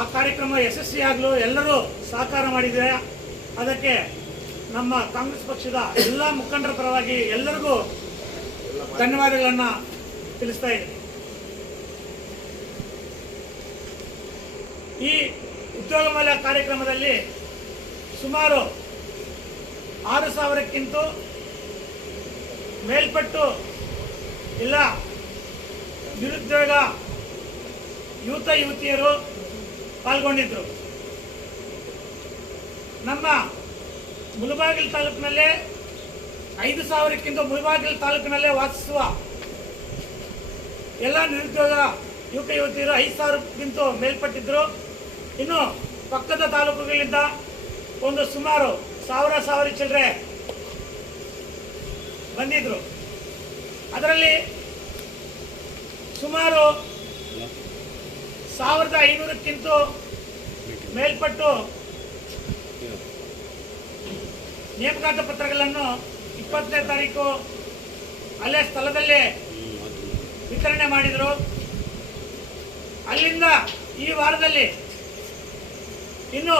ಆ ಕಾರ್ಯಕ್ರಮ ಯಶಸ್ವಿಯಾಗಲು ಎಲ್ಲರೂ ಸಹಕಾರ ಮಾಡಿದರೆ ಅದಕ್ಕೆ ನಮ್ಮ ಕಾಂಗ್ರೆಸ್ ಪಕ್ಷದ ಎಲ್ಲ ಮುಖಂಡರ ಪರವಾಗಿ ಎಲ್ಲರಿಗೂ ಧನ್ಯವಾದಗಳನ್ನು ತಿಳಿಸ್ತಾ ಇದ್ದೀನಿ. ಈ ಉದ್ಯೋಗ ಮೇಲೆ ಕಾರ್ಯಕ್ರಮದಲ್ಲಿ ಸುಮಾರು ಆರು ಸಾವಿರಕ್ಕಿಂತ ಮೇಲ್ಪಟ್ಟು ಇಲ್ಲ ನಿರುದ್ಯೋಗ ಯುವತ ಯುವತಿಯರು ಪಾಲ್ಗೊಂಡಿದ್ರು. ನಮ್ಮ ಮುಳಬಾಗಿಲು ತಾಲೂಕಿನಲ್ಲೇ ಐದು ಸಾವಿರಕ್ಕಿಂತ ಮುಳಬಾಗಿಲು ತಾಲೂಕಿನಲ್ಲೇ ವಾಸಿಸುವ ಎಲ್ಲ ನಿರುದ್ಯೋಗ ಯುವಕ ಯುವತಿಯರು ಐದು ಸಾವಿರಕ್ಕಿಂತ ಮೇಲ್ಪಟ್ಟಿದ್ರು. ಇನ್ನು ಪಕ್ಕದ ತಾಲೂಕುಗಳಿಂದ ಒಂದು ಸುಮಾರು ಸಾವಿರ ಸಾವಿರ ಚಿಲ್ಲರೆ ಬಂದಿದ್ರು. ಅದರಲ್ಲಿ ಸುಮಾರು ಸಾವಿರದ ಐನೂರಕ್ಕಿಂತ ಮೇಲ್ಪಟ್ಟು ನೇಮಕಾತ ಪತ್ರಗಳನ್ನು ಇಪ್ಪತ್ತನೇ ತಾರೀಕು ಅಲ್ಲೇ ಸ್ಥಳದಲ್ಲಿ ವಿತರಣೆ ಮಾಡಿದರು. ಅಲ್ಲಿಂದ ಈ ವಾರದಲ್ಲಿ ಇನ್ನು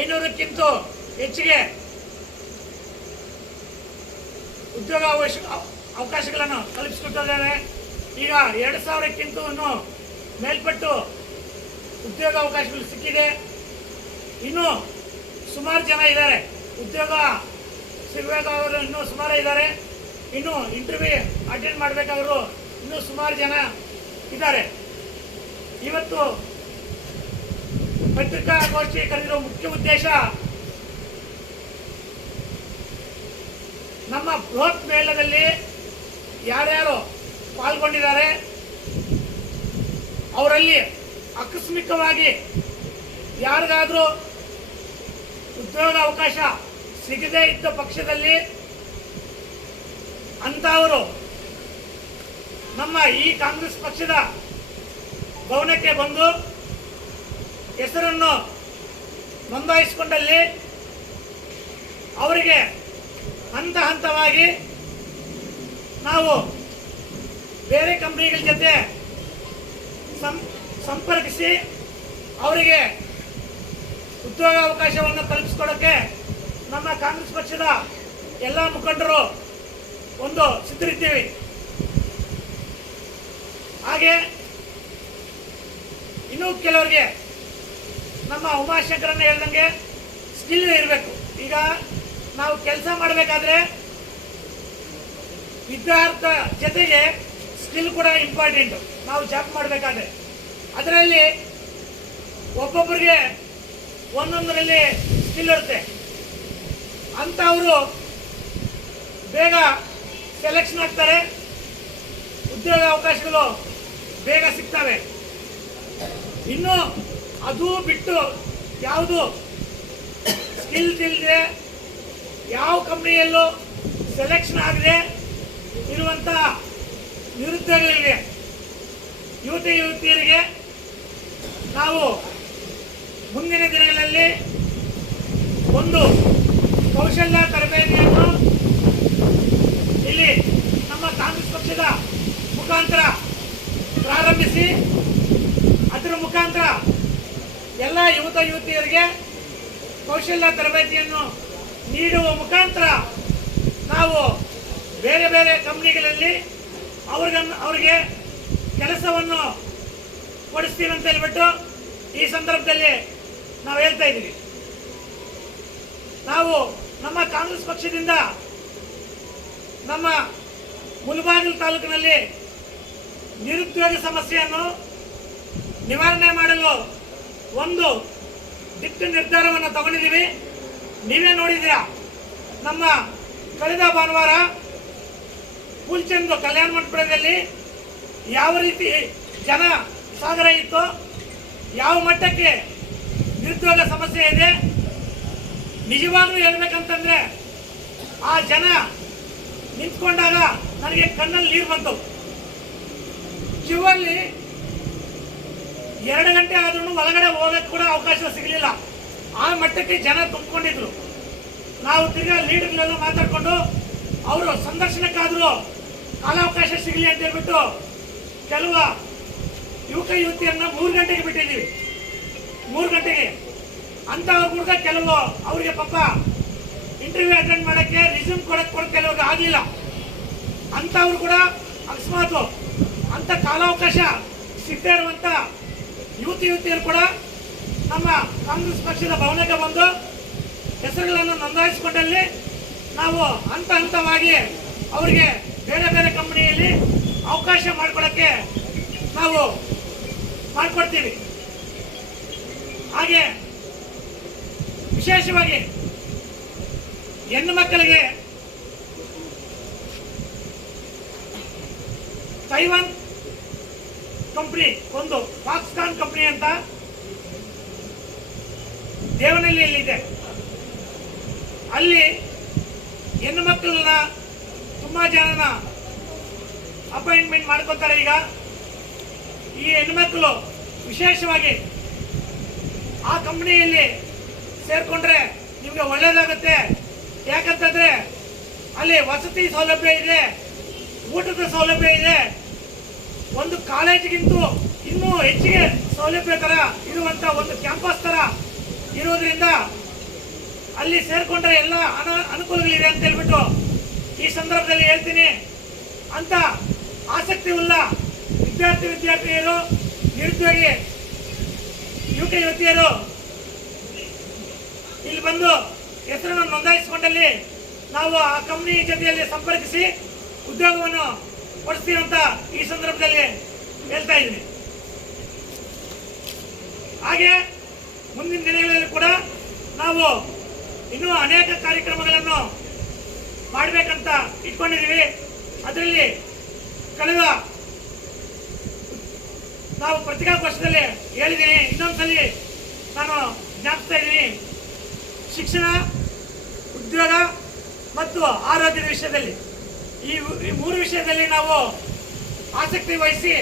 ಐನೂರಕ್ಕಿಂತ ಹೆಚ್ಚಿಗೆ ಉದ್ಯೋಗ ಅವಕಾಶ ಅವಕಾಶಗಳನ್ನು ಕಲ್ಪಿಸಿಕೊಟ್ಟಿದ್ದಾರೆ. ಈಗ ಎರಡು ಸಾವಿರಕ್ಕಿಂತ ಮೇಲ್ಪಟ್ಟು ಉದ್ಯೋಗ ಅವಕಾಶಗಳು ಸಿಕ್ಕಿದೆ. ಇನ್ನೂ ಸುಮಾರು ಜನ ಇದ್ದಾರೆ. ಉದ್ಯೋಗ ಸಿಗಬೇಕಾದ್ರು ಇನ್ನೂ ಸುಮಾರು ಇದ್ದಾರೆ. ಇನ್ನು ಇಂಟರ್ವ್ಯೂ ಅಟೆಂಡ್ ಮಾಡಬೇಕಾದ್ರು ಇನ್ನೂ ಸುಮಾರು ಜನ ಇದ್ದಾರೆ. ಇವತ್ತು ಪತ್ರಿಕಾಗೋಷ್ಠಿ ಕರೆದಿರೋ ಮುಖ್ಯ ಉದ್ದೇಶ ನಮ್ಮ ಬೃಹತ್ ಮೇಳದಲ್ಲಿ ಯಾರ್ಯಾರು ಪಾಲ್ಗೊಂಡಿದ್ದಾರೆ ಅವರಲ್ಲಿ ಆಕಸ್ಮಿಕವಾಗಿ ಯಾರಿಗಾದರೂ ಉದ್ಯೋಗ ಅವಕಾಶ ಸಿಗದೇ ಇದ್ದ ಪಕ್ಷದಲ್ಲಿ ಅಂಥವರು ನಮ್ಮ ಈ ಕಾಂಗ್ರೆಸ್ ಪಕ್ಷದ ಭವನಕ್ಕೆ ಬಂದು ಹೆಸರನ್ನು ನೋಂದಾಯಿಸಿಕೊಂಡಲ್ಲಿ ಅವರಿಗೆ ಹಂತ ಹಂತವಾಗಿ ನಾವು ಬೇರೆ ಕಂಪ್ನಿಗಳ ಜೊತೆ ಸಂಪರ್ಕಿಸಿ ಅವರಿಗೆ ಉದ್ಯೋಗ ಅವಕಾಶವನ್ನು ಕಲ್ಪಿಸಿಕೊಡೋಕ್ಕೆ ನಮ್ಮ ಕಾಂಗ್ರೆಸ್ ಪಕ್ಷದ ಎಲ್ಲ ಮುಖಂಡರು ಒಂದು ಸಿದ್ಧರಿದ್ದೀವಿ. ಹಾಗೆ ಇನ್ನೂ ಕೆಲವರಿಗೆ ನಮ್ಮ ಉಮಾಶಂಕರನ್ನ ಹೇಳ್ದಂಗೆ ಸ್ಕಿಲ್ ಇರಬೇಕು. ಈಗ ನಾವು ಕೆಲಸ ಮಾಡಬೇಕಾದ್ರೆ ವಿದ್ಯಾರ್ಥ ಜೊತೆಗೆ ಸ್ಕಿಲ್ ಕೂಡ ಇಂಪಾರ್ಟೆಂಟು ನಾವು ಜಾಬ್ ಮಾಡಬೇಕಾದ್ರೆ. ಅದರಲ್ಲಿ ಒಬ್ಬೊಬ್ಬರಿಗೆ ಒಂದೊಂದರಲ್ಲಿ ಸ್ಕಿಲ್ ಇರುತ್ತೆ. ಅಂಥವರು ಬೇಗ ಸೆಲೆಕ್ಷನ್ ಆಗ್ತಾರೆ. ಉದ್ಯೋಗ ಅವಕಾಶಗಳು ಬೇಗ ಸಿಗ್ತವೆ. ಇನ್ನು ಅದು ಬಿಟ್ಟು ಯಾವುದು ಸ್ಕಿಲ್ ಇಲ್ಲದೆ ಯಾವ ಕಂಪ್ನಿಯಲ್ಲೂ ಸೆಲೆಕ್ಷನ್ ಆಗದೆ ಇರುವಂಥ ನಿರುದ್ಯೋಗಗಳಿವೆ. ಯುವತಿ ಯುವತಿಯರಿಗೆ ನಾವು ಮುಂದಿನ ದಿನಗಳಲ್ಲಿ ಒಂದು ಕೌಶಲ್ಯ ತರಬೇತಿಯನ್ನು ಇಲ್ಲಿ ನಮ್ಮ ಕಾಂಗ್ರೆಸ್ ಪಕ್ಷದ ಮುಖಾಂತರ ಪ್ರಾರಂಭಿಸಿ, ಅದರ ಮುಖಾಂತರ ಎಲ್ಲ ಯುವತ ಯುವತಿಯರಿಗೆ ಕೌಶಲ್ಯ ತರಬೇತಿಯನ್ನು ನೀಡುವ ಮುಖಾಂತರ ನಾವು ಬೇರೆ ಬೇರೆ ಕಂಪ್ನಿಗಳಲ್ಲಿ ಅವ್ರಿಗನ್ನು ಅವರಿಗೆ ಕೆಲಸವನ್ನು ಕೊಡಿಸ್ತೀವಿ ಅಂತ ಹೇಳ್ಬಿಟ್ಟು ಈ ಸಂದರ್ಭದಲ್ಲಿ ನಾವು ಹೇಳ್ತಾ ಇದ್ದೀವಿ. ನಾವು ನಮ್ಮ ಕಾಂಗ್ರೆಸ್ ಪಕ್ಷದಿಂದ ನಮ್ಮ ಮುಲ್ಬಾಗಿಲು ತಾಲೂಕಿನಲ್ಲಿ ನಿರುದ್ಯೋಗ ಸಮಸ್ಯೆಯನ್ನು ನಿವಾರಣೆ ಮಾಡಲು ಒಂದು ದಿಟ್ಟು ನಿರ್ಧಾರವನ್ನು ತಗೊಂಡಿದ್ದೀವಿ. ನೀವೇ ನೋಡಿದ್ದೀರಾ, ನಮ್ಮ ಕಳೆದ ಭಾನುವಾರ ಕುಲ್ಚಂದು ಕಲ್ಯಾಣ ಮಂಟಪದಲ್ಲಿ ಯಾವ ರೀತಿ ಜನ ಸಾಗರ ಇತ್ತು ಯಾವ ಮಟ್ಟಕ್ಕೆ ನಿರುದ್ಯೋಗ ಸಮಸ್ಯೆ ಇದೆ? ನಿಜವಾಗ್ಲೂ ಹೇಳ್ಬೇಕಂತಂದ್ರೆ ಆ ಜನ ನಿಂತ್ಕೊಂಡಾಗ ನನಗೆ ಕಣ್ಣಲ್ಲಿ ನೀರು ಬಂತು. ಕ್ಯೂವಲ್ಲಿ ಎರಡು ಗಂಟೆ ಆದ್ರೂ ಒಳಗಡೆ ಹೋಗಕ್ಕೆ ಕೂಡ ಅವಕಾಶ ಸಿಗಲಿಲ್ಲ. ಆ ಮಟ್ಟಕ್ಕೆ ಜನ ತುಂಬಿಕೊಂಡಿದ್ರು. ನಾವು ತಿರ್ಗಾ ಲೀಡರ್ಗಳೆಲ್ಲ ಮಾತಾಡಿಕೊಂಡು ಅವರು ಸಂದರ್ಶನಕ್ಕಾದರೂ ಕಾಲಾವಕಾಶ ಸಿಗಲಿ ಅಂತ ಹೇಳ್ಬಿಟ್ಟು ಕೆಲವು ಯುವಕ ಯುವತಿಯನ್ನ ಮೂರು ಗಂಟೆಗೆ ಬಿಟ್ಟಿದ್ದೀವಿ. ಮೂರು ಗಂಟೆಗೆ. ಅಂಥವ್ರು ಕೂಡ ಕೆಲವು ಅವರಿಗೆ ಪಾಪ ಇಂಟರ್ವ್ಯೂ ಅಟೆಂಡ್ ಮಾಡಕ್ಕೆ ರಿಸ್ಯೂಮ್ ಕೊಡಕ್ಕೆ ಕೂಡ ಕೆಲವ್ರಿಗೆ ಆಗಲಿಲ್ಲ. ಅಂಥವ್ರು ಕೂಡ ಅಕಸ್ಮಾತ್ ಅಂತ ಕಾಲಾವಕಾಶ ಸಿಗದೇ ಇರುವಂಥ ಯುವತಿ ಯುವತಿಯರು ಕೂಡ ನಮ್ಮ ಕಾಂಗ್ರೆಸ್ ಪಕ್ಷದ ಭವನಕ್ಕೆ ಬಂದು ಹೆಸರುಗಳನ್ನು ನೋಂದಾಯಿಸಿಕೊಂಡಲ್ಲಿ ನಾವು ಹಂತ ಹಂತವಾಗಿ ಅವರಿಗೆ ಬೇರೆ ಬೇರೆ ಕಂಪನಿಯಲ್ಲಿ ಅವಕಾಶ ಮಾಡಿಕೊಡಕ್ಕೆ ನಾವು ಮಾಡಿಕೊಡ್ತೀವಿ. ಹಾಗೆ ವಿಶೇಷವಾಗಿ ಹೆಣ್ಣು ಮಕ್ಕಳಿಗೆ ತೈವಾನ್ ಕಂಪ್ನಿ, ಒಂದು ಫಾಕ್ಸ್ಕಾನ್ ಕಂಪ್ನಿ ಅಂತ ದೇವನಹಳ್ಳಿಯಲ್ಲಿ ಇದೆ. ಅಲ್ಲಿ ಹೆಣ್ಣು ಮಕ್ಕಳನ್ನ ತುಂಬಾ ಜನನ ಅಪಾಯಿಂಟ್ಮೆಂಟ್ ಮಾಡ್ಕೊತಾರೆ ಈಗ. ಈ ಹೆಣ್ಮಕ್ಳು ವಿಶೇಷವಾಗಿ ಆ ಕಂಪ್ನಿಯಲ್ಲಿ ಸೇರಿಕೊಂಡ್ರೆ ನಿಮಗೆ ಒಳ್ಳೇದಾಗುತ್ತೆ. ಯಾಕಂತಂದರೆ ಅಲ್ಲಿ ವಸತಿ ಸೌಲಭ್ಯ ಇದೆ, ಊಟದ ಸೌಲಭ್ಯ ಇದೆ. ಒಂದು ಕಾಲೇಜಿಗಿಂತೂ ಇನ್ನೂ ಹೆಚ್ಚಿಗೆ ಸೌಲಭ್ಯ ತರ ಇರುವಂತ ಒಂದು ಕ್ಯಾಂಪಸ್ ತರ ಇರೋದ್ರಿಂದ ಅಲ್ಲಿ ಸೇರ್ಕೊಂಡ್ರೆ ಎಲ್ಲ ಅನ ಅನುಕೂಲಗಳಿದೆ ಅಂತ ಹೇಳ್ಬಿಟ್ಟು ಈ ಸಂದರ್ಭದಲ್ಲಿ ಹೇಳ್ತೀನಿ. ಅಂತ ಆಸಕ್ತಿ ಉಳ್ಳ ವಿದ್ಯಾರ್ಥಿ ವಿದ್ಯಾರ್ಥಿನಿಯರು, ನಿರುದ್ಯೋಗಿ, ಯುವಕ ಯುವತಿಯರು, ಇಲ್ಲಿ ಬಂದು ಹೆಸರನ್ನು ನೋಂದಾಯಿಸಿಕೊಂಡಲ್ಲಿ ನಾವು ಆ ಕಂಪನಿ ಜೊತೆಯಲ್ಲಿ ಸಂಪರ್ಕಿಸಿ ಉದ್ಯೋಗವನ್ನು ಕೊಡಿಸ್ತೀವಿ ಅಂತ ಈ ಸಂದರ್ಭದಲ್ಲಿ ಹೇಳ್ತಾ ಇದ್ದೀನಿ. ಹಾಗೆ ಮುಂದಿನ ದಿನಗಳಲ್ಲಿ ಕೂಡ ನಾವು ಇನ್ನೂ ಅನೇಕ ಕಾರ್ಯಕ್ರಮಗಳನ್ನು ಮಾಡಬೇಕಂತ ಇಟ್ಕೊಂಡಿದ್ದೀವಿ. ಅದರಲ್ಲಿ ಕಳೆದ ನಾವು ಪತ್ರಿಕಾಗೋಷ್ಠದಲ್ಲಿ ಹೇಳಿದ್ದೀನಿ. ಇನ್ನೊಂದ್ಸಲಿ ನಾನು ಜ್ಞಾಪಿಸ್ತಾ ಇದ್ದೀನಿ. ಶಿಕ್ಷಣ, ಉದ್ಯೋಗ ಮತ್ತು ಆರೋಗ್ಯದ ವಿಷಯದಲ್ಲಿ ಈ ಮೂರು ವಿಷಯದಲ್ಲಿ ನಾವು ಆಸಕ್ತಿ ವಹಿಸಿ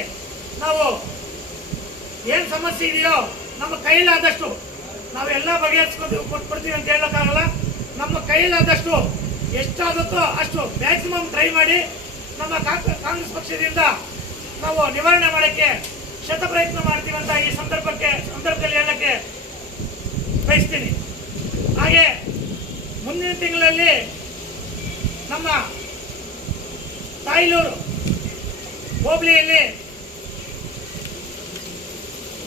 ನಾವು ಏನು ಸಮಸ್ಯೆ ಇದೆಯೋ ನಮ್ಮ ಕೈಲಾದಷ್ಟು ನಾವೆಲ್ಲ ಬಗೆಹರಿಸ್ಕೊಂಡು ಕೊಟ್ಬಿಡ್ತೀವಿ ಅಂತ ಹೇಳೋಕ್ಕಾಗಲ್ಲ. ನಮ್ಮ ಕೈಯಲ್ಲಾದಷ್ಟು ಎಷ್ಟಾಗುತ್ತೋ ಅಷ್ಟು ಮ್ಯಾಕ್ಸಿಮಮ್ ಟ್ರೈ ಮಾಡಿ ನಮ್ಮ ಕಾಂಗ್- ಕಾಂಗ್ರೆಸ್ ಪಕ್ಷದಿಂದ ನಾವು ನಿವಾರಣೆ ಮಾಡೋಕ್ಕೆ ಶತ ಪ್ರಯತ್ನ ಮಾಡ್ತೀವಂತ ಈ ಸಂದರ್ಭಕ್ಕೆ, ಸಂದರ್ಭದಲ್ಲಿ ಹೇಳಕ್ಕೆ ಬಯಸ್ತೀನಿ. ಹಾಗೆ ಮುಂದಿನ ತಿಂಗಳಲ್ಲಿ ನಮ್ಮ ತಾಯ್ಲೂರು ಹೋಬಳಿಯಲ್ಲಿ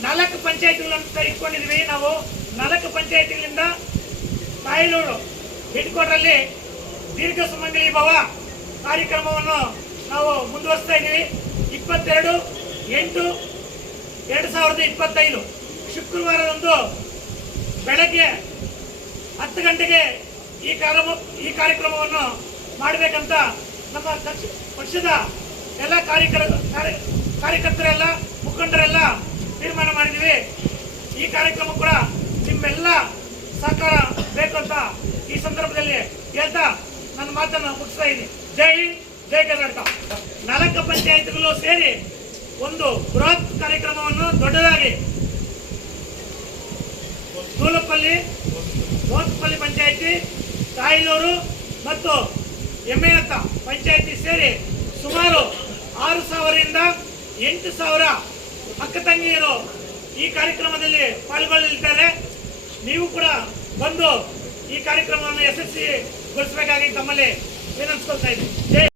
ನಾಲ್ಕು ಪಂಚಾಯತಿಗಳಂತ ಇಟ್ಕೊಂಡಿದ್ವಿ ನಾವು ನಾಲ್ಕು ಪಂಚಾಯತಿಗಳಿಂದ ತಾಯ್ಲೂರು ಹಿಡ್ಕೊಂಡ್ರಲ್ಲಿ ದೀರ್ಘ ಸುಮಂಗಲಿ ಭವ ಕಾರ್ಯಕ್ರಮವನ್ನು ನಾವು ಮುಂದುವರಿಸ್ತಾ ಇದ್ದೀವಿ. ಇಪ್ಪತ್ತೆರಡು, ಎಂಟು ಎರಡು ಸಾವಿರದ ಇಪ್ಪತ್ತೈದು ಶುಕ್ರವಾರದಂದು ಬೆಳಗ್ಗೆ ಹತ್ತು ಗಂಟೆಗೆ ಈ ಕಾರ್ಯಕ್ರಮ ಈ ಕಾರ್ಯಕ್ರಮವನ್ನು ಮಾಡಬೇಕಂತ ನಮ್ಮ ಪಕ್ಷ- ಪಕ್ಷದ ಎಲ್ಲ ಕಾರ್ಯಕರ, ಕಾರ್ಯ- ಕಾರ್ಯಕರ್ತರೆಲ್ಲ, ಮುಖಂಡರೆಲ್ಲ ತೀರ್ಮಾನ ಮಾಡಿದ್ದೀವಿ. ಈ ಕಾರ್ಯಕ್ರಮ ಕೂಡ ನಿಮ್ಮೆಲ್ಲ ಸಹಕಾರ ಬೇಕು ಅಂತ ಈ ಸಂದರ್ಭದಲ್ಲಿ ಹೇಳ್ತಾ ನನ್ನ ಮಾತನ್ನು ಮುಗಿಸ್ತಾ ಇದ್ದೀನಿ. ಜೈ ಹಿಂದ್, ಜೈ ಕರ್ನಾಟಕ. ನಾಲ್ಕು ಪಂಚಾಯತ್ಗಳು ಸೇರಿ ಒಂದು ಬೃಹತ್ ಕಾರ್ಯಕ್ರಮವನ್ನು ದೊಡ್ಡದಾಗಿ. ಸೂಲಪಲ್ಲಿ ಮೋತ್ಪಲ್ಲಿ ಪಂಚಾಯಿತಿ, ತಾಯಿಲೂರು ಮತ್ತು ಎಮ್ಮೆನತ್ತ ಪಂಚಾಯಿತಿ ಸೇರಿ ಸುಮಾರು ಆರು ಸಾವಿರದಿಂದ ಎಂಟು ಸಾವಿರ ಅಕ್ಕ ತಂಗಿಯರು ಈ ಕಾರ್ಯಕ್ರಮದಲ್ಲಿ ಪಾಲ್ಗೊಳ್ಳಲಿದ್ದಾರೆ. ನೀವು ಕೂಡ ಬಂದು ಈ ಕಾರ್ಯಕ್ರಮವನ್ನು ಯಶಸ್ವಿಗೊಳಿಸಬೇಕಾಗಿ ತಮ್ಮಲ್ಲಿ ವಿನಂತಿಸ್ಕೊಳ್ತಾ ಇದ್ದೀನಿ.